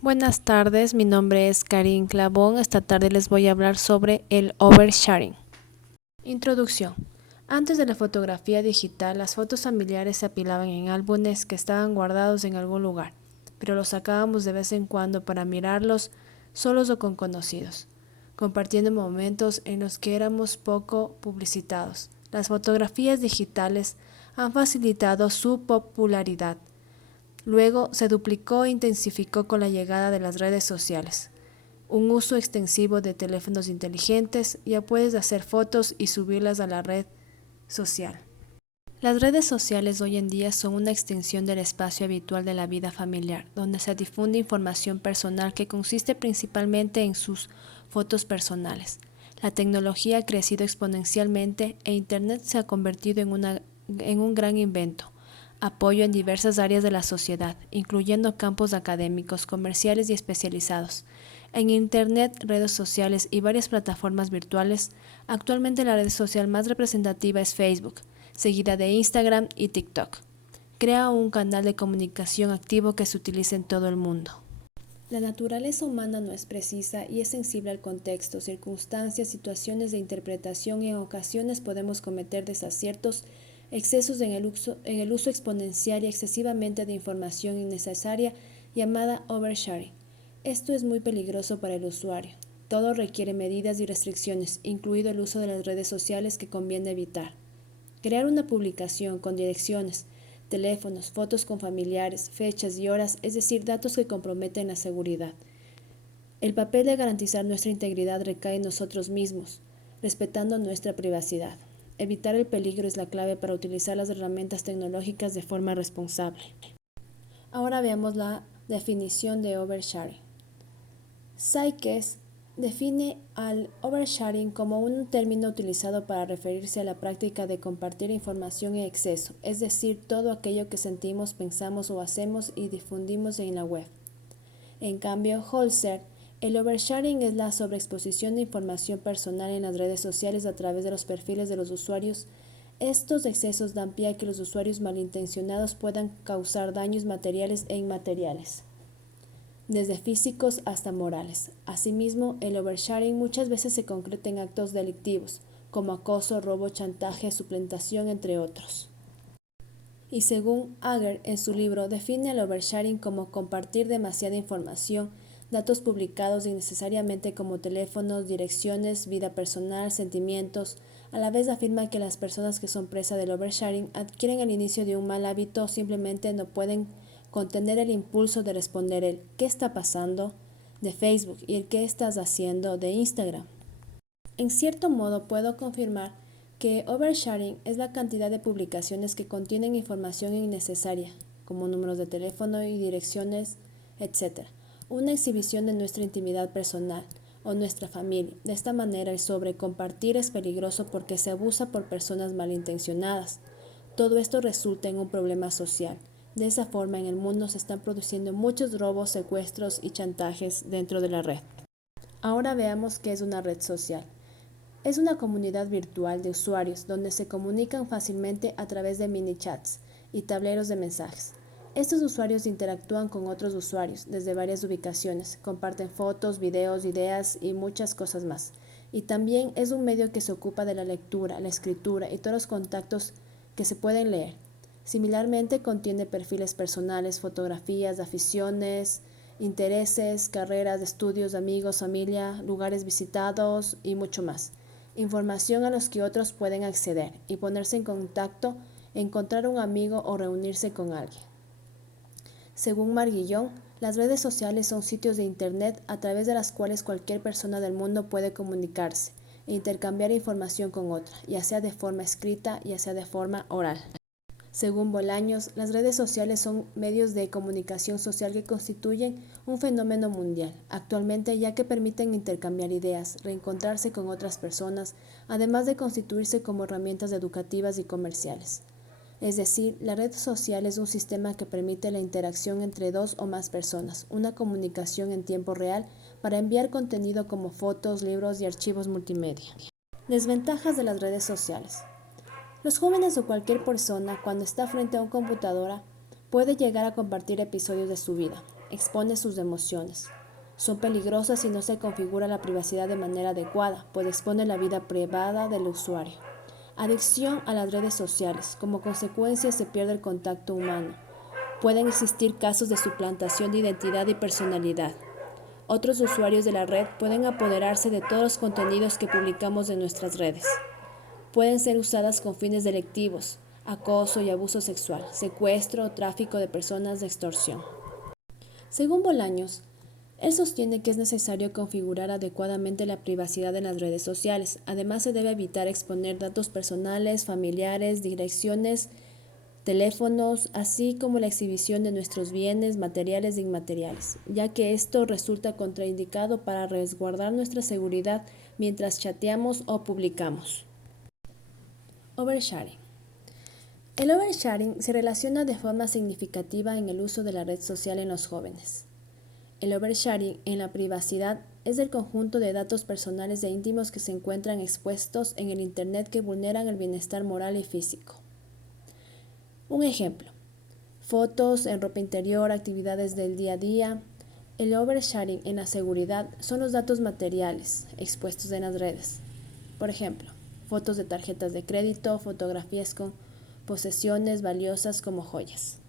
Buenas tardes, mi nombre es Karin Clavón. Esta tarde les voy a hablar sobre el oversharing. Introducción. Antes de la fotografía digital, las fotos familiares se apilaban en álbumes que estaban guardados en algún lugar, pero los sacábamos de vez en cuando para mirarlos solos o con conocidos, compartiendo momentos en los que éramos poco publicitados. Las fotografías digitales han facilitado su popularidad. Luego se duplicó e intensificó con la llegada de las redes sociales. Un uso extensivo de teléfonos inteligentes, ya puedes hacer fotos y subirlas a la red social. Las redes sociales hoy en día son una extensión del espacio habitual de la vida familiar, donde se difunde información personal que consiste principalmente en sus fotos personales. La tecnología ha crecido exponencialmente e Internet se ha convertido en un gran invento. Apoyo en diversas áreas de la sociedad, incluyendo campos académicos, comerciales y especializados. En Internet, redes sociales y varias plataformas virtuales, actualmente la red social más representativa es Facebook, seguida de Instagram y TikTok. Crea un canal de comunicación activo que se utiliza en todo el mundo. La naturaleza humana no es precisa y es sensible al contexto, circunstancias, situaciones de interpretación y en ocasiones podemos cometer desaciertos, excesos en el uso exponencial y excesivamente de información innecesaria llamada oversharing. Esto es muy peligroso para el usuario. Todo requiere medidas y restricciones, incluido el uso de las redes sociales que conviene evitar. Crear una publicación con direcciones, teléfonos, fotos con familiares, fechas y horas, es decir, datos que comprometen la seguridad. El papel de garantizar nuestra integridad recae en nosotros mismos, respetando nuestra privacidad. Evitar el peligro es la clave para utilizar las herramientas tecnológicas de forma responsable. Ahora veamos la definición de oversharing. Sykes define al oversharing como un término utilizado para referirse a la práctica de compartir información en exceso, es decir, todo aquello que sentimos, pensamos o hacemos y difundimos en la web. En cambio, Holzer, el oversharing es la sobreexposición de información personal en las redes sociales a través de los perfiles de los usuarios. Estos excesos dan pie a que los usuarios malintencionados puedan causar daños materiales e inmateriales, desde físicos hasta morales. Asimismo, el oversharing muchas veces se concreta en actos delictivos, como acoso, robo, chantaje, suplantación, entre otros. Y según Ager en su libro, define el oversharing como compartir demasiada información, datos publicados innecesariamente como teléfonos, direcciones, vida personal, sentimientos. A la vez afirma que las personas que son presa del oversharing adquieren el inicio de un mal hábito o simplemente no pueden contener el impulso de responder el ¿qué está pasando? De Facebook y el ¿qué estás haciendo? De Instagram. En cierto modo puedo confirmar que oversharing es la cantidad de publicaciones que contienen información innecesaria, como números de teléfono y direcciones, etc. Una exhibición de nuestra intimidad personal o nuestra familia. De esta manera el sobrecompartir es peligroso porque se abusa por personas malintencionadas. Todo esto resulta en un problema social. De esa forma en el mundo se están produciendo muchos robos, secuestros y chantajes dentro de la red. Ahora veamos qué es una red social. Es una comunidad virtual de usuarios donde se comunican fácilmente a través de mini chats y tableros de mensajes. Estos usuarios interactúan con otros usuarios desde varias ubicaciones, comparten fotos, videos, ideas y muchas cosas más. Y también es un medio que se ocupa de la lectura, la escritura y todos los contactos que se pueden leer. Similarmente contiene perfiles personales, fotografías, aficiones, intereses, carreras, estudios, amigos, familia, lugares visitados y mucho más. Información a los que otros pueden acceder y ponerse en contacto, encontrar un amigo o reunirse con alguien. Según Marguillón, las redes sociales son sitios de Internet a través de las cuales cualquier persona del mundo puede comunicarse e intercambiar información con otra, ya sea de forma escrita, ya sea de forma oral. Según Bolaños, las redes sociales son medios de comunicación social que constituyen un fenómeno mundial actualmente, ya que permiten intercambiar ideas, reencontrarse con otras personas, además de constituirse como herramientas educativas y comerciales. Es decir, la red social es un sistema que permite la interacción entre dos o más personas, una comunicación en tiempo real para enviar contenido como fotos, libros y archivos multimedia. Desventajas de las redes sociales. Los jóvenes o cualquier persona, cuando está frente a una computadora, puede llegar a compartir episodios de su vida, expone sus emociones. Son peligrosas si no se configura la privacidad de manera adecuada, pues expone la vida privada del usuario. Adicción a las redes sociales. Como consecuencia se pierde el contacto humano. Pueden existir casos de suplantación de identidad y personalidad. Otros usuarios de la red pueden apoderarse de todos los contenidos que publicamos en nuestras redes. Pueden ser usadas con fines delictivos, acoso y abuso sexual, secuestro, tráfico de personas, de extorsión. Según Bolaños, él sostiene que es necesario configurar adecuadamente la privacidad de las redes sociales. Además, se debe evitar exponer datos personales, familiares, direcciones, teléfonos, así como la exhibición de nuestros bienes materiales e inmateriales, ya que esto resulta contraindicado para resguardar nuestra seguridad mientras chateamos o publicamos. Oversharing. El oversharing se relaciona de forma significativa en el uso de la red social en los jóvenes. El oversharing en la privacidad es el conjunto de datos personales e íntimos que se encuentran expuestos en el Internet que vulneran el bienestar moral y físico. Un ejemplo: fotos en ropa interior, actividades del día a día. El oversharing en la seguridad son los datos materiales expuestos en las redes. Por ejemplo, fotos de tarjetas de crédito, fotografías con posesiones valiosas como joyas.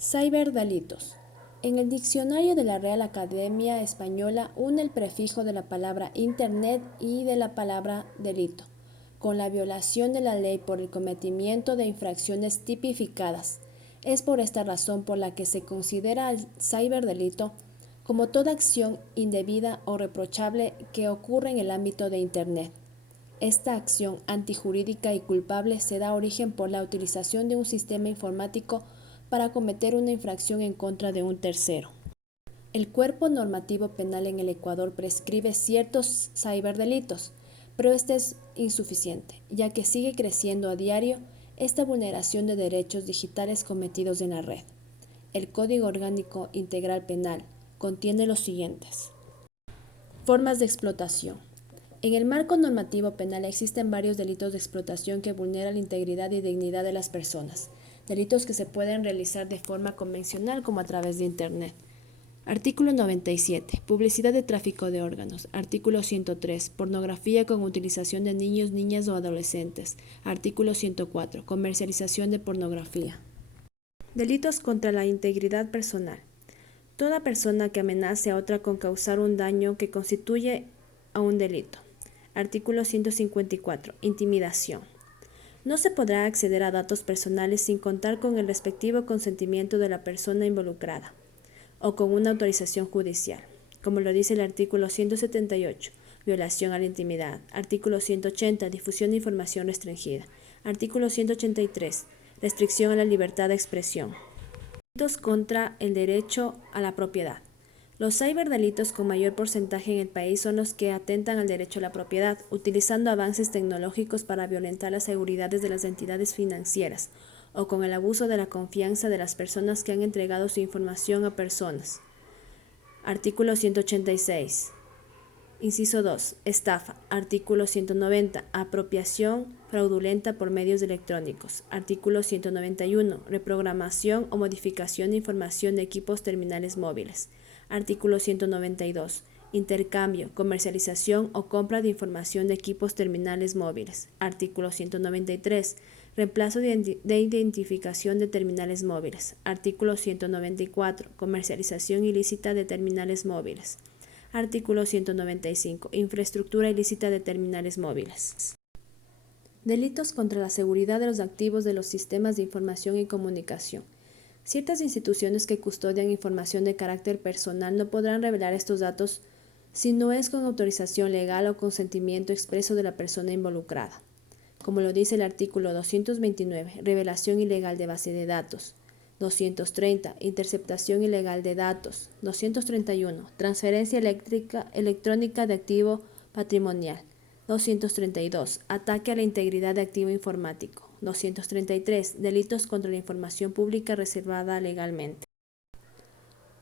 Ciberdelitos. En el diccionario de la Real Academia Española une el prefijo de la palabra Internet y de la palabra delito, con la violación de la ley por el cometimiento de infracciones tipificadas. Es por esta razón por la que se considera el ciberdelito como toda acción indebida o reprochable que ocurre en el ámbito de Internet. Esta acción antijurídica y culpable se da origen por la utilización de un sistema informático para cometer una infracción en contra de un tercero. El cuerpo normativo penal en el Ecuador prescribe ciertos ciberdelitos, pero este es insuficiente, ya que sigue creciendo a diario esta vulneración de derechos digitales cometidos en la red. El Código Orgánico Integral Penal contiene los siguientes. Formas de explotación. En el marco normativo penal existen varios delitos de explotación que vulneran la integridad y dignidad de las personas. Delitos que se pueden realizar de forma convencional como a través de Internet. Artículo 97. Publicidad de tráfico de órganos. Artículo 103. Pornografía con utilización de niños, niñas o adolescentes. Artículo 104. Comercialización de pornografía. Delitos contra la integridad personal. Toda persona que amenace a otra con causar un daño que constituye a un delito. Artículo 154. Intimidación. No se podrá acceder a datos personales sin contar con el respectivo consentimiento de la persona involucrada o con una autorización judicial, como lo dice el artículo 178, violación a la intimidad, artículo 180, difusión de información restringida, artículo 183, restricción a la libertad de expresión. Delitos contra el derecho a la propiedad. Los ciberdelitos con mayor porcentaje en el país son los que atentan al derecho a la propiedad, utilizando avances tecnológicos para violentar las seguridades de las entidades financieras o con el abuso de la confianza de las personas que han entregado su información a personas. Artículo 186. Inciso 2. Estafa. Artículo 190. Apropiación fraudulenta por medios electrónicos. Artículo 191. Reprogramación o modificación de información de equipos terminales móviles. Artículo 192. Intercambio, comercialización o compra de información de equipos terminales móviles. Artículo 193. Reemplazo de identificación de terminales móviles. Artículo 194. Comercialización ilícita de terminales móviles. Artículo 195. Infraestructura ilícita de terminales móviles. Delitos contra la seguridad de los activos de los sistemas de información y comunicación. Ciertas instituciones que custodian información de carácter personal no podrán revelar estos datos si no es con autorización legal o consentimiento expreso de la persona involucrada, como lo dice el artículo 229, revelación ilegal de base de datos, 230, interceptación ilegal de datos, 231, transferencia electrónica de activo patrimonial, 232, ataque a la integridad de activo informático, 233, delitos contra la información pública reservada legalmente.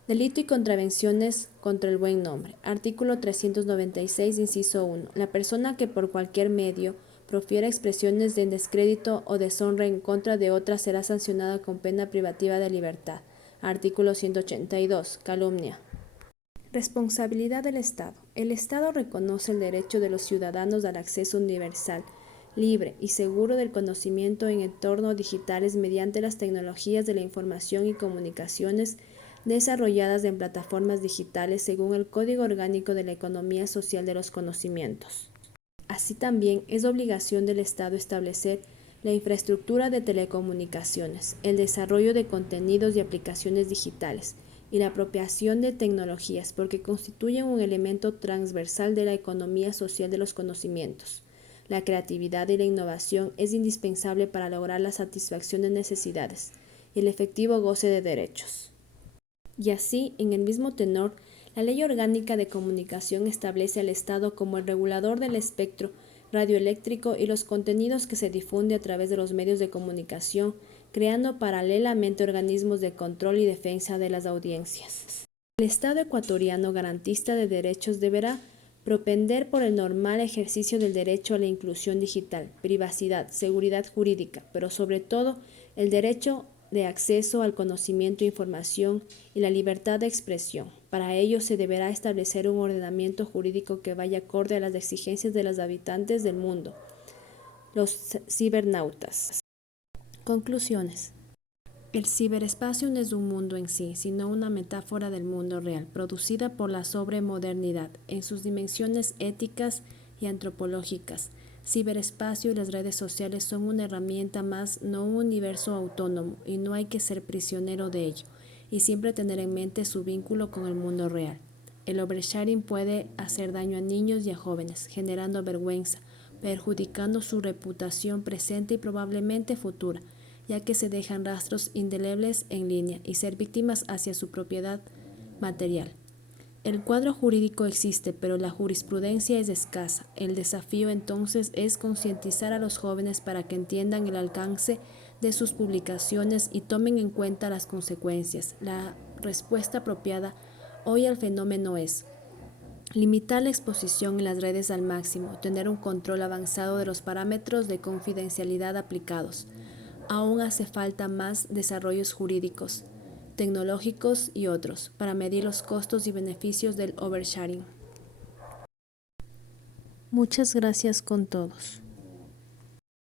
Delito y contravenciones contra el buen nombre. Artículo 396, inciso 1. La persona que por cualquier medio profiera expresiones de descrédito o deshonra en contra de otra será sancionada con pena privativa de libertad. Artículo 182. Calumnia. Responsabilidad del Estado. El Estado reconoce el derecho de los ciudadanos al acceso universal, libre y seguro del conocimiento en entornos digitales mediante las tecnologías de la información y comunicaciones desarrolladas en plataformas digitales según el Código Orgánico de la Economía Social de los Conocimientos. Así también es obligación del Estado establecer la infraestructura de telecomunicaciones, el desarrollo de contenidos y aplicaciones digitales y la apropiación de tecnologías porque constituyen un elemento transversal de la economía social de los conocimientos. La creatividad y la innovación es indispensable para lograr la satisfacción de necesidades y el efectivo goce de derechos. Y así, en el mismo tenor, la Ley Orgánica de Comunicación establece al Estado como el regulador del espectro radioeléctrico y los contenidos que se difunde a través de los medios de comunicación, creando paralelamente organismos de control y defensa de las audiencias. El Estado ecuatoriano garantista de derechos deberá propender por el normal ejercicio del derecho a la inclusión digital, privacidad, seguridad jurídica, pero sobre todo el derecho de acceso al conocimiento e información y la libertad de expresión. Para ello se deberá establecer un ordenamiento jurídico que vaya acorde a las exigencias de los habitantes del mundo, los cibernautas. Conclusiones. El ciberespacio no es un mundo en sí, sino una metáfora del mundo real, producida por la sobremodernidad en sus dimensiones éticas y antropológicas. Ciberespacio y las redes sociales son una herramienta más, no un universo autónomo, y no hay que ser prisionero de ello, y siempre tener en mente su vínculo con el mundo real. El oversharing puede hacer daño a niños y a jóvenes, generando vergüenza, perjudicando su reputación presente y probablemente futura, ya que se dejan rastros indelebles en línea y ser víctimas hacia su propiedad material. El cuadro jurídico existe, pero la jurisprudencia es escasa. El desafío entonces es concientizar a los jóvenes para que entiendan el alcance de sus publicaciones y tomen en cuenta las consecuencias. La respuesta apropiada hoy al fenómeno es limitar la exposición en las redes al máximo, tener un control avanzado de los parámetros de confidencialidad aplicados. Aún hace falta más desarrollos jurídicos, tecnológicos y otros para medir los costos y beneficios del oversharing. Muchas gracias con todos.